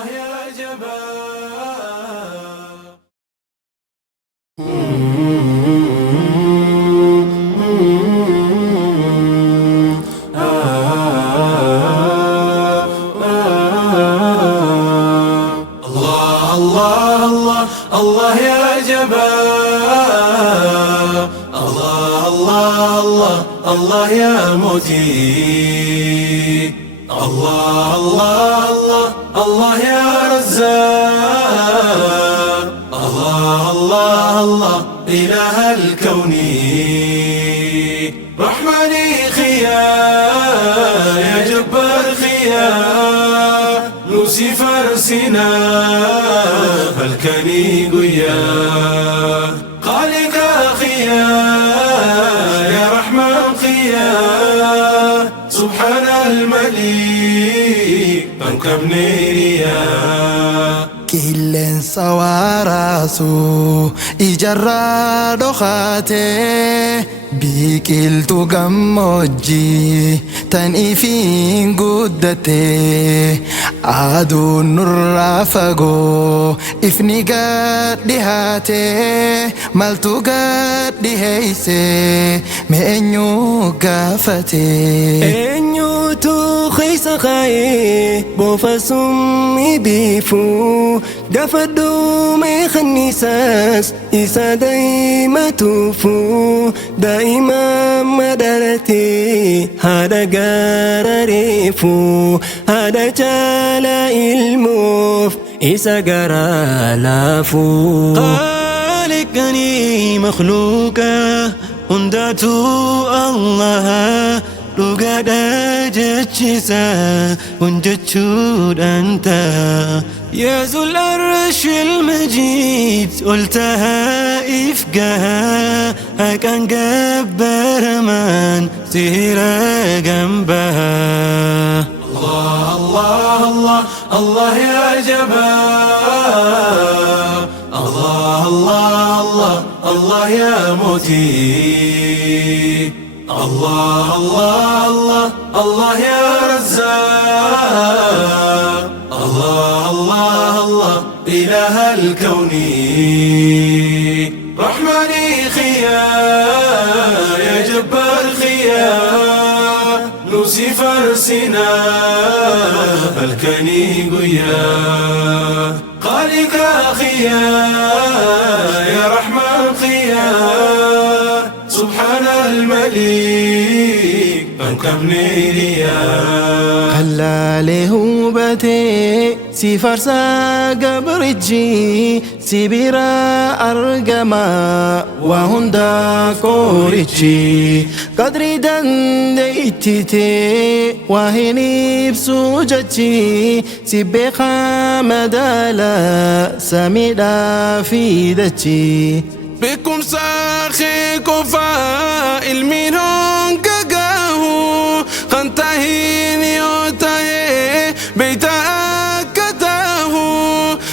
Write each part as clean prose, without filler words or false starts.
الله يا جبار. الله الله الله الله يا جبار. الله الله الله الله يا متين. الله الله الله الله يا رزاق. الله الله الله إله الكون. رحمني خيا يا جبار خيا لوسيفر سنا فالكني قيا خالق خيا يا رحمن خيا سبحان الملك فانكبني ريا Killeen sawaaraasu ijarraa dhokatee biqiltuu gammoojjii tan ifiin guddatee aduun nurraa fagoo ifni gad dhihaatee maltu gad dhiheessee meenyu gaafatee eenyuutu keessa kaa'ee boofa summi biifuu gaafadhu meeqannisaas isa daa'ima tuufuu daa'ima madaratee haadha gaara reefuu haadha caalaa ilmoof isa gara laafuu khaliqanii makhluuqa hundaatu Allah dhugaadha jechisa hunjachuudhaan ta'a يا ذو العرش المجيد قلتها إفقها هكان جبار من سهرة جنبها الله الله الله الله يا جبار. الله الله الله الله يا متين. الله الله الله الله يا رزاق. الله الله الله إله الكون. رحمني خيا يا جبار خيا لوسيفر سنا فالكني قيا خالق خيا يا رحمن خيا سبحان الملك فانكبني ريا Hallaalee hubatee si farsaa gabrichi si bira argama waa hundaa qorichi qadrii dandeettitee waa hin ibsu jechi si beekaa madaala samiidhaa fi dachi بكم ساخيكم فائل منهم كقاهو خنتهين يوتاي بيتاكتاهو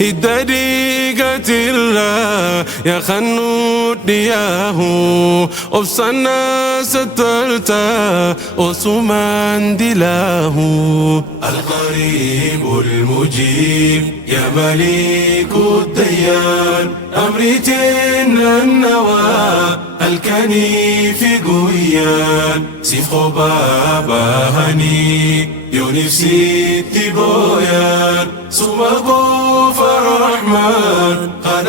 الدريقة الله يا خنود دياهو أبصنا سترتا أصمان دلاهو القريب المجيب يا مليك الديان أمرتين النوى الكني في قويان سيف خبابا هني يونفسي تبويان سوما غفر الرحمن قد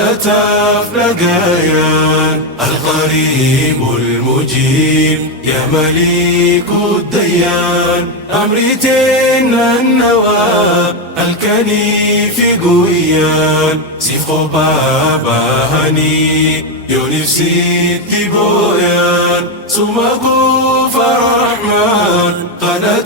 تفلقايان القريب المجيب يا مليك الديان أمرتين النوى الكني في قويان سيف خبابا هني يونفسي تبويان سوما غفر الرحمن قد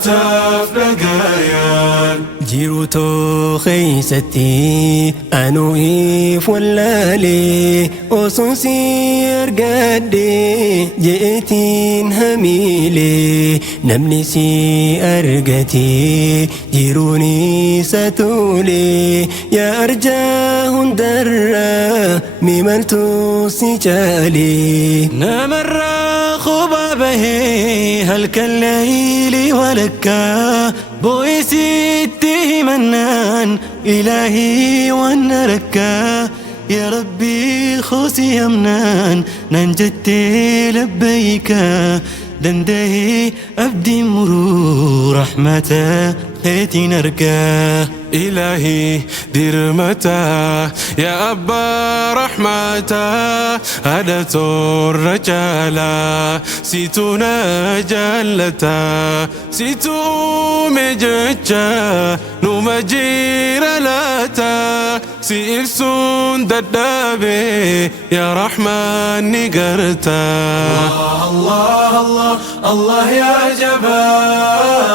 تفلقايان جيروتو خيستي أنو إيف واللالي وصنصي أرقادي جئتين هميلي نمنسي أرقتي جيروني ستولي يا أرجاهن درا مملتو سجالي نمر خبابه هل كالليل ولكا بويسيتي منان إلهي ونركا يا ربي خوسي يمنان ننجتي لبيك دندهي أبدي مرو رحمته خيتي نرقى إلهي دير متى يا أبا رحمتا هدت الرجالا سيتونا جلتا سيتو مججا نمجير لاتا سيرسون ددابي يا رحمن نقرتا الله الله الله يا جبار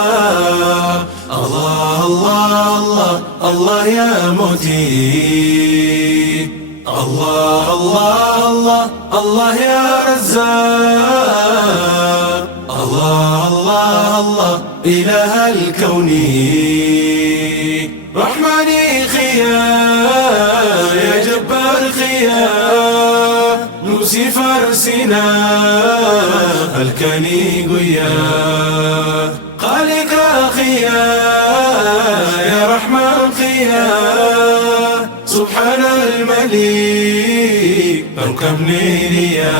الله الله الله الله يا موتي الله الله الله الله يا رزاق الله الله الله إله الكون رحمني خيا يا جبار خيا نوسي فارسنا الكني قيا قالك خيا يا رحمن خيا سبحان الملك أركبني ليا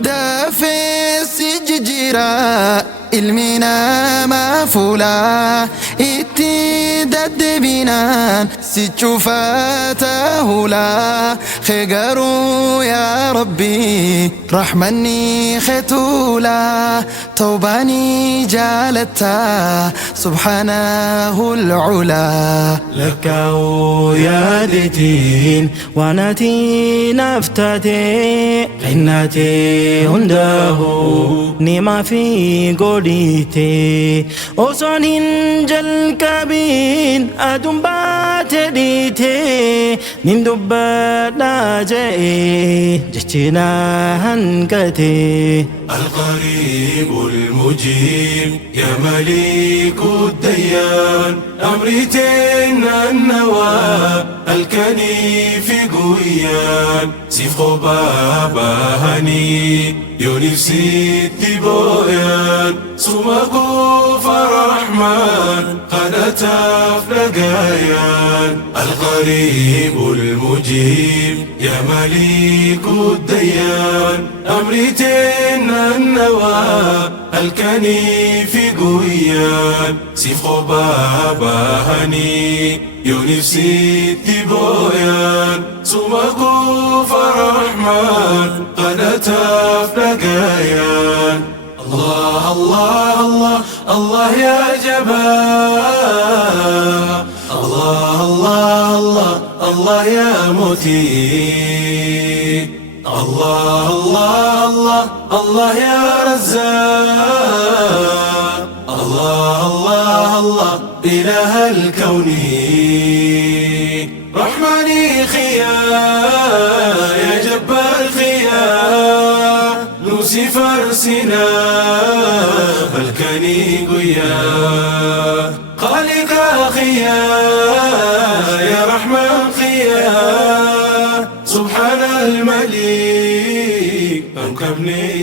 دافي السججرا المنا ما فولا اتدد بنان سجفاته لا خيقروا يا ربي رحمني ختولا توباني جالتا سبحانه العلا لك يا ديتين واناتي نفتاتي قناتي هنده نما في قوليتي وصنين جل كابين أدم باتديتي من دبنا جاي جتنا هنكتي القريب المجيب يا مليك الديان أمرتين النوى الكنيف قويان سيفخو بابا هني يونسي التبويان سمكو فرحمن قد أتاف لقايان القريب المجيب يا مليك الديان أمرتين النوى الكنيف قويان سيفخو بابا هني يونسي التبويان سمكو فرحمن قد أتاف لقايان الله الله الله الله يا جبار الله الله الله الله يا موتي الله الله الله الله يا رزاق الله الله الله إله الكون رحمني خيا يا جبار خيا نوسي فارسنا الكني قيا قالك خيا يا رحمن خيا سبحان الملك أنكبني